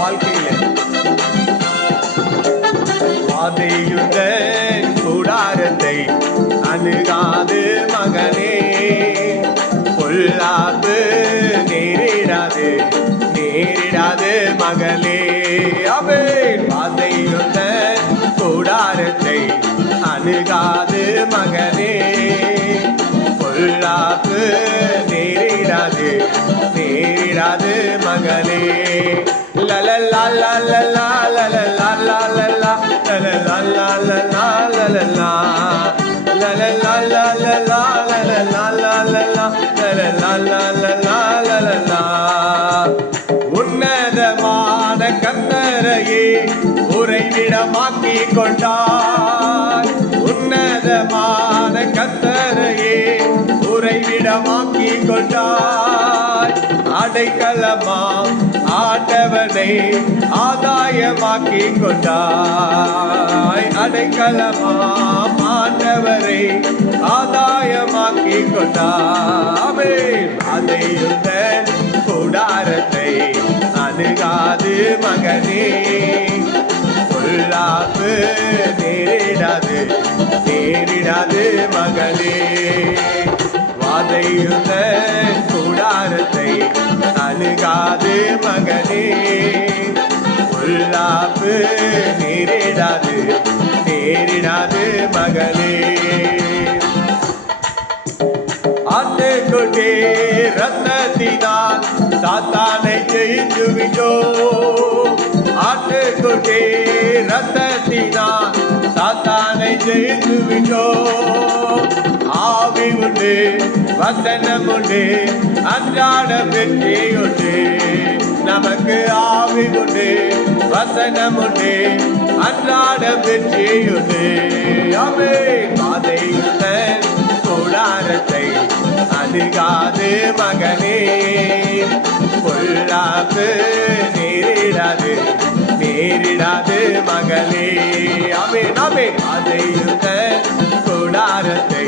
வாழ்க்கையிலே வாதையுள்ள கூடாரத்தை அணுகாது மகனே, பொல்லாப்பு நேரிடாது நேரிடாது மகளே. அவன் வாதையுள்ள கூடாரத்தை அணுகாது மகனே, பொல்லாப்பு நேரிடாது நேரிடாது மகளே. லலலா லலலா லலலா லலலா லலலா லலலா லலலா லலலா லலலா லலலா லலலா லலலா லலலா. உன்னதமான கர்த்தரையே உறைவிடமாக்கி கொண்டார், உன்னதமான கர்த்தரையே உறைவிடமாக்கி கொண்டார். அடைக்கலமாம் ஆண்டவனை ஆதாயமாக்கி கொண்டாய், அடைக்கலமாம் ஆண்டவரை ஆதாயமாக்கி கொண்டாமே. அதையுள்ள கூடாரத்தை அணுகாது மகனே, பொல்லாப்பு நேரிடாது நேரிடாது மகளே. வாதையுள்ள கூடாரத்தை அணுகாது மகனே, பொல்லாப்பு நேரிடாது நேரிடாது மகளே. ஆட்டுக்குட்டி ரத்னத்தினால் சாத்தானை ஜெயித்து விட்டோம், ஆட்டுக்குட்டி ரத்தத்தினால் சாத்தானை ஜெயித்து விட்டோம். ஆவி உண்டு வசனம் உண்டு அன்றாட வெற்றி உண்டு, நமக்கு ஆவி உண்டு வசனம் உண்டு அன்றாட வெற்றி உண்டு. அவை பாதையுள்ள கூடாரத்தை அணுகாது மகனே, பொல்லாப்பு நேரிடாது நேரிடாது மகளே. அவை அவை பாதையுள்ள கூடாரத்தை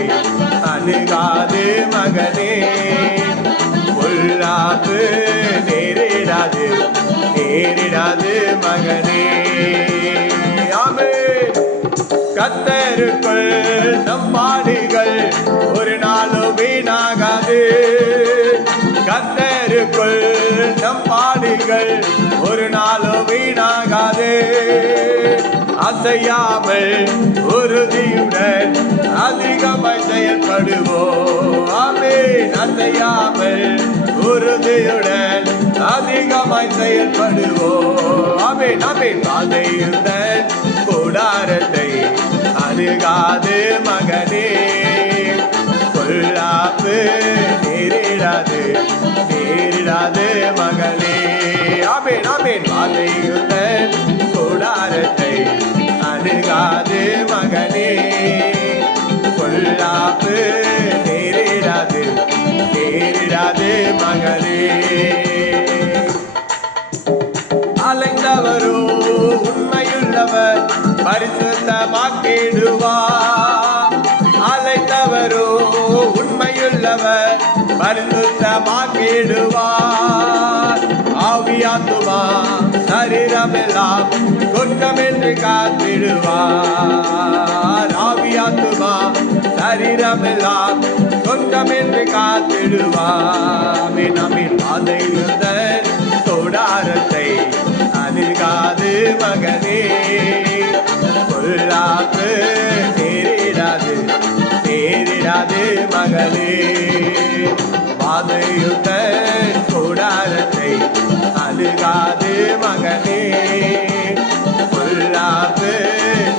அணுகாது மகனே, பொல்லாப்பு நேரிடாது நேரிடாது மகனே. ஆமென். கர்த்தருக்குள் நம் பாடுகள் ஒரு நாளும் வீணாகாது, கர்த்தருக்குள் நம் பாடுகள் ஒரு நாளும் வீணாகாது. அசையாமல் உறுதியுடன் அதிகமாய் செயல்படுவோம். ஆமென். அசையாமல் உறுதியுடன் அதிகமாய் செயல்படுவோம். ஆமென் ஆமென். பாதையுடன் கூடாரத்தை அணுகாது மகனே, பொல்லாப்பு நேரிடாது நேரிடாது மகளே. ஆமென் ஆமென். பாதையுடன் கூடாரத்தை அணுகாது மகனே, பொல்லாப்பு நேரிடாது நேரிடாது மகளே. அலைந்தவரோ உண்மையுள்ளவர் பரிசுத்தமாக்கிடுவார், அலைந்தவரோ உண்மையுள்ளவர் பரிசுத்தமாக்கிடுவார். ஆவியாத்துமா சரீரமெல்லாம் குற்றமென்று காத்திடுவார், ஆவியாத்துமா சரீரமெல்லாம் குற்றமென்று காத்திடுவார். நம்மின் பாதையுள்ள கூடாரத்தை அணுகாது மகனே, பொல்லாப்பு நேரிடாது நேரிடாது மகளே. பாதையுள்ள கூடாரத்தை அணுகாது மகனே, பொல்லாப்பு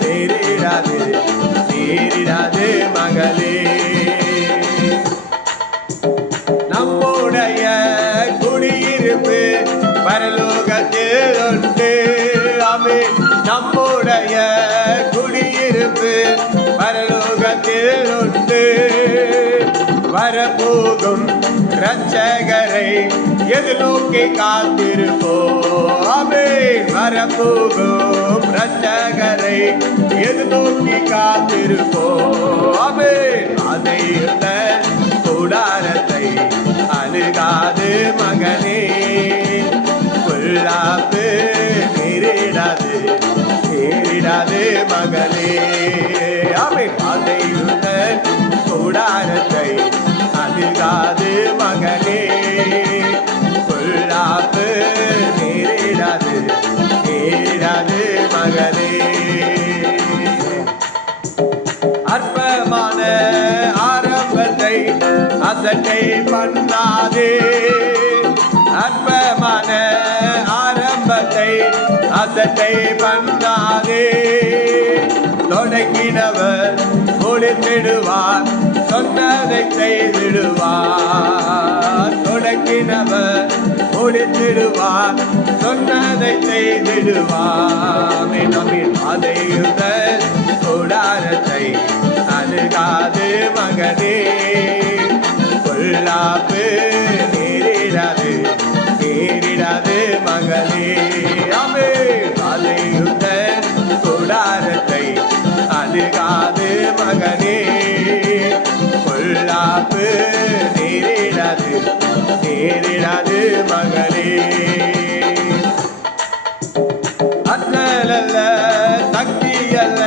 நேரிடாது நேரிடாது மகளே. நம்முடைய குடியிருப்பு பரலோகத்தில் உண்டு. ஆமென். நம்முடைய குடியிருப்பு பரலோகத்தில் உண்டு. வரப்போகும் இரட்சகரை எதிர்நோக்கி காத்திருப்போமே. வரப்போகும் இரட்சகரை எதிர்நோக்கி காத்திருப்போமே. அதை கூடாரத்தை அணுகாது மகனே, பொல்லாப்பு நேரிடாது நேரிடாது மகளே. ஆமென். அதை கூடாரத்தை அணுகாது மகனே, பொல்லாப்பு நேரிடாது நேரிடாது மகளே. அற்பமான ஆரம்பத்தை அசட்டை பண்ணாதே. அற்பமான ஆரம்பத்தை அசட்டை பண்ணாதே. தொடங்கினவர் முடித்திடுவார், சொன்னதை செய்திடுவார். தொடங்கினவர் முடித்திடுவார், சொன்னதை செய்திடுவார். நம்மின் அதையுடன் கூடாரத்தை அணுகாது மகனே, பொல்லாப்பு நேரிடாது நேரிடாது மகளே. ஆமென். அதையுடன் கூடாரத்தை அணுகாது மகனே, பொல்லாப்பு நேரிடாது நேரிடாது மகளே. அண்ணலல்ல சக்தி அல்ல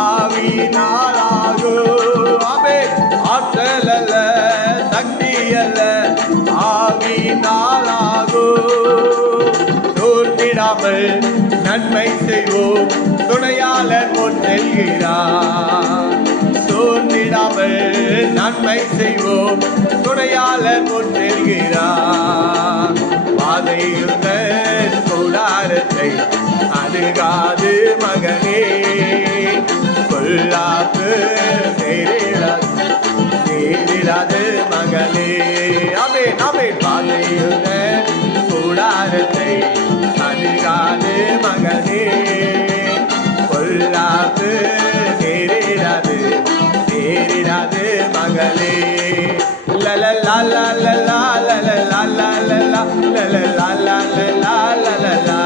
ஆவியினாலாகும். ஆமென். ஆற்றல் அல்ல சக்தி அல்ல ஆவியினாலாகும். தோற்றிடாமல் நன்மை செய்வோம், துணையாளர் முன் செல்கிறார். தோற்றிடாமல் நன்மை செய்வோம், துணையாளர் முன் செல்கிறார். வாதையுடன் கூடாரத்தை அணுகாது மகனே, பொல்லாப்பு நேரிடாது நேரிடாது மகளே. ஆமென். ஆமென். வாதையுடன் கூடாரத்தை அணுகாது மகனே, பொல்லாப்பு நேரிடாது நேரிடாது மகளே. லலலா லலலா லலலா லலலா லலலா லலலா லலலா லலலா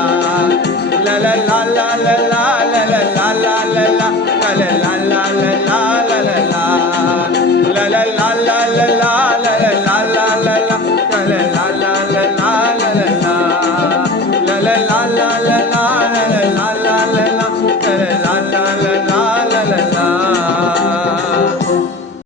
லலலா லலலா லலலா லலலா லலலா லலலா லலலா லலலா